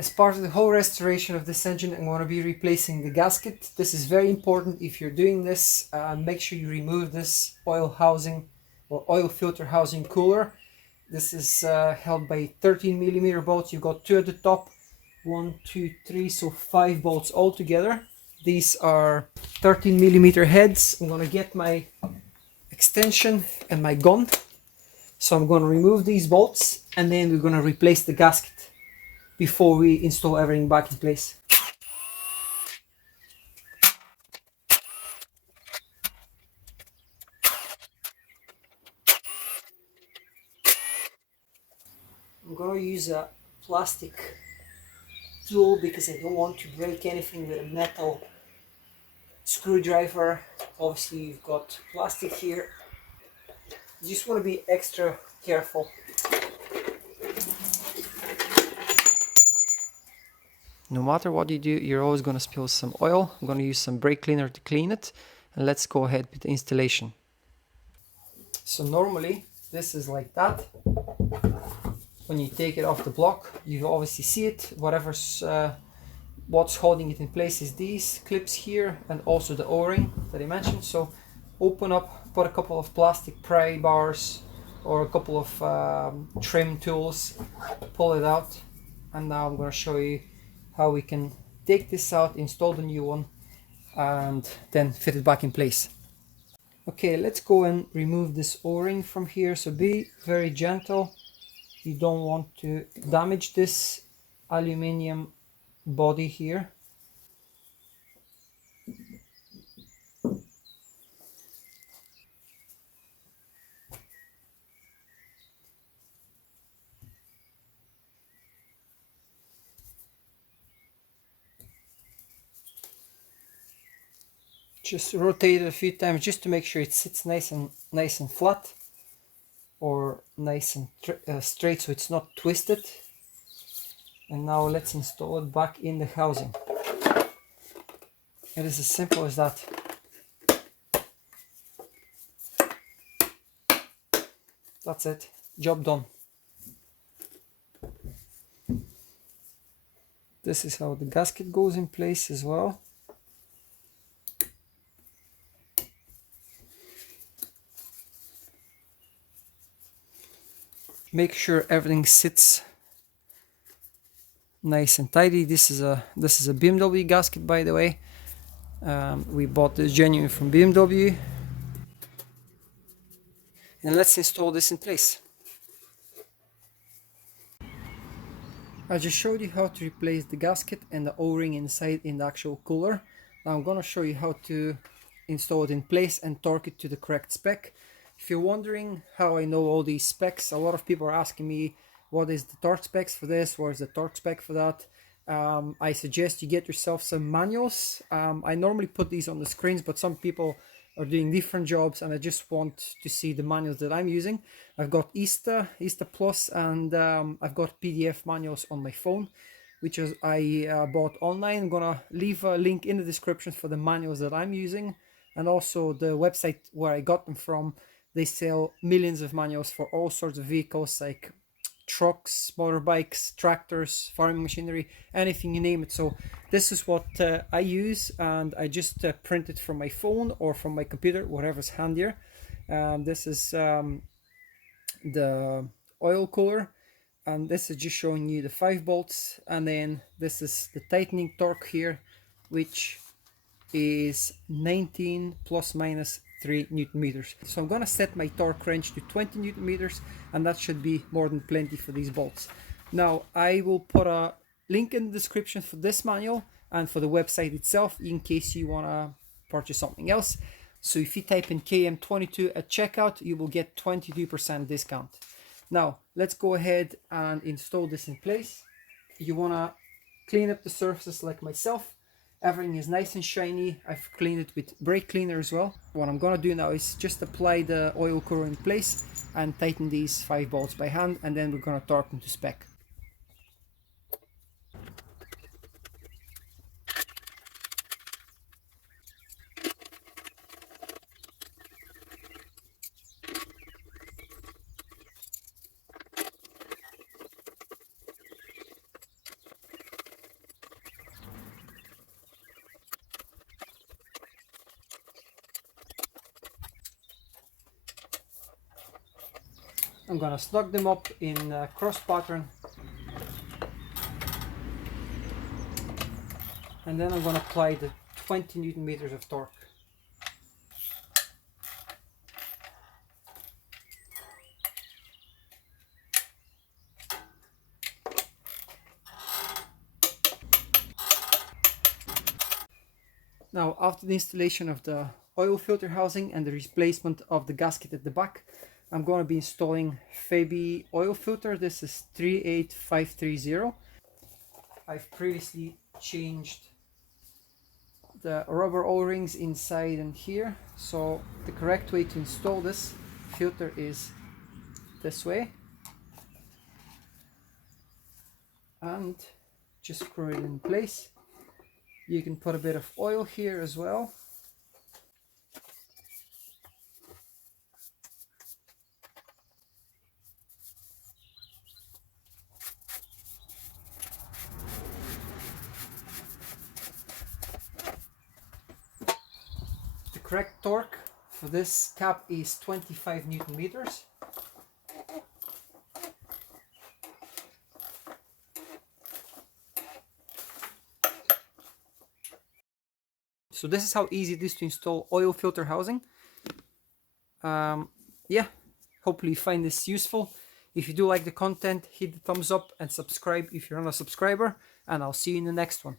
As part of the whole restoration of this engine, I'm going to be replacing the gasket. This is very important. If you're doing this, make sure you remove this oil housing or oil filter housing cooler. This is held by 13mm bolts. You've got two at the top, 1, 2, 3, so 5 bolts all together. These are 13mm heads. I'm going to get my extension and my gun. So I'm going to remove these bolts and then we're going to replace the gasket before we install everything back in place. I'm going to use a plastic tool because I don't want to break anything with a metal screwdriver. Obviously you've got plastic here. You just want to be extra careful. No matter what you do, you're always going to spill some oil. I'm going to use some brake cleaner to clean it. And let's go ahead with the installation. So normally this is like that. When you take it off the block, you obviously see it. What's holding it in place is these clips here and also the O-ring that I mentioned. So open up, put a couple of plastic pry bars or a couple of trim tools, pull it out, and now I'm going to show you how we can take this out, install the new one, and then fit it back in place. Okay, let's go and remove this O-ring from here. So be very gentle. You don't want to damage this aluminium body here. Just rotate it a few times just to make sure it sits nice and flat or nice and straight, so it's not twisted. And now let's install it back in the housing. It is as simple as that. That's it. Job done. This is how the gasket goes in place as well. Make sure everything sits nice and tidy. This is a BMW gasket, by the way. We bought this genuine from BMW. And let's install this in place. I just showed you how to replace the gasket and the O-ring inside in the actual cooler. Now I'm going to show you how to install it in place and torque it to the correct spec. If you're wondering how I know all these specs, a lot of people are asking me what is the torque specs for this, what is the torque spec for that. I suggest you get yourself some manuals. I normally put these on the screens, but some people are doing different jobs and I just want to see the manuals that I'm using. I've got ISTA Plus, and I've got PDF manuals on my phone, which I bought online. I'm gonna leave a link in the description for the manuals that I'm using, and also the website where I got them from. They sell millions of manuals for all sorts of vehicles like trucks, motorbikes, tractors, farming machinery, anything you name it. So this is what I use, and I just print it from my phone or from my computer, whatever's handier. This is the oil cooler, and this is just showing you the 5 bolts, and then this is the tightening torque here, which is 19 plus minus 3 Newton meters. So I'm gonna set my torque wrench to 20 Newton meters, and that should be more than plenty for these bolts. Now I will put a link in the description for this manual and for the website itself in case you wanna purchase something else. So if you type in KM22 at checkout, you will get 22% discount. Now let's go ahead and install this in place. You wanna clean up the surfaces like myself. Everything is nice and shiny. I've cleaned it with brake cleaner as well. What I'm gonna do now is just apply the oil cooler in place and tighten these 5 bolts by hand, and then we're gonna torque them to spec. I'm gonna snug them up in a cross pattern, and then I'm gonna apply the 20 Newton meters of torque. Now, after the installation of the oil filter housing and the replacement of the gasket at the back, I'm going to be installing Febi oil filter. This is 38530. I've previously changed the rubber O-rings inside and here, so the correct way to install this filter is this way, and just screw it in place. You can put a bit of oil here as well. The correct torque for this cap is 25 Newton meters. So this is how easy it is to install oil filter housing. Yeah, hopefully you find this useful. If you do like the content, hit the thumbs up and subscribe if you're not a subscriber, and I'll see you in the next one.